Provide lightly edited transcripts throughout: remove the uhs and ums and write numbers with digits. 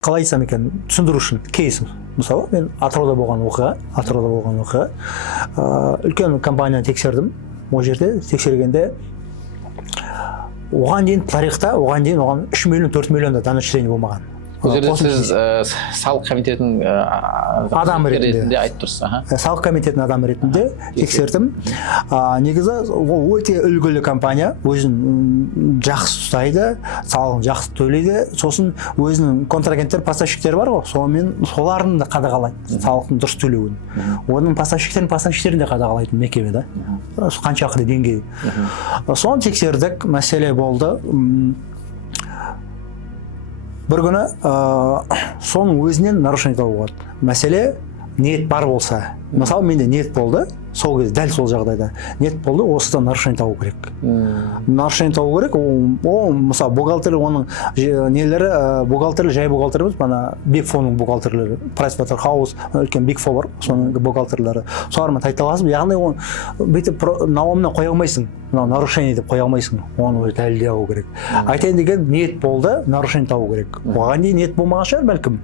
қалай айтсам екен түсіндіру үшін кейс. Мысалы мен Атырауда болған оқиға, үлкен компанияны тексердім. Ол жерде тексергенде оған дейін тарихта оған 3 миллион 4 миллионда даночисление болмаған. Бұл жерде сіз салық комитетінің адам ретінде айтып тұрсыз. Салық комитетінің адамы ретінде тексердім. Негізі ол өте үлгілі компания, өзін жақсы ұстайды, салығын жақсы төлейді. Сосын өзінің контрагенттер, поставщиктері бар ғой, соларын да қадағалайды, салықтың дұрыс төлеуін. Оның поставщиктерін де қадағалайтын мекеме да. Қаншақы деңгей. Соны тексердік, мәселе болды. Бір күні соның өзінен нарушение табуға болады. Мәселе ниет бар болса. Мысалы менде ниет болды, сол кезде дәл сол жағдайда ниет болды, осыдан нарушение табу керек. Нарушение табу керек. Ол мысалы бухгалтер, оның нелері бухгалтерлер, жай бухгалтер емес, мана Big Four'ның бухгалтерлері, Pricewaterhouse, үлкен Big Four бар, соның бухгалтерлері. Солармен тайталасып, яғни оны бүйтіп наумына қоя алмайсың. Нарушение деп қоя алмайсың. Оны өзі дәлелдей алу керек. Айтайын деген ниет болды, нарушение табу керек. Оған дейін ниет болмаған шығар бәлкім.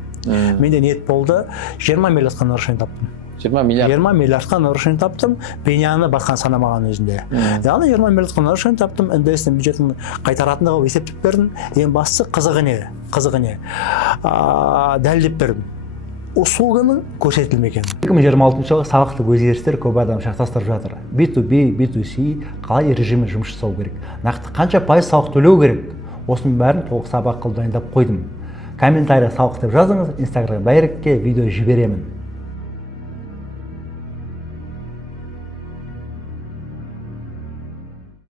Менде ниет болды, 20 миллиардқа нарушение таптым. 20 миллиардқа нарушение таптым, пеняны басқан санамаған өзінде. Яғни 20 миллиардқа нарушение таптым, НДС-тің бюджетін қайтаратындығы есептеп бердім. Ең бастысы қызығы не? Дәлелдеп бердім. Сол күні көрсетілмеген. 2026 жылы салықтық өзгерістер көп адам шатастырып жатыр. B2B, B2C қалай режимі жұмыс жасау керек? Нақты қанша пайыз салық төлеу керек? Осының бәрін толық сабақ қылып дайындап қойдым. Комментария салық деп жазыңыз, Instagram дайректке видео жіберемін.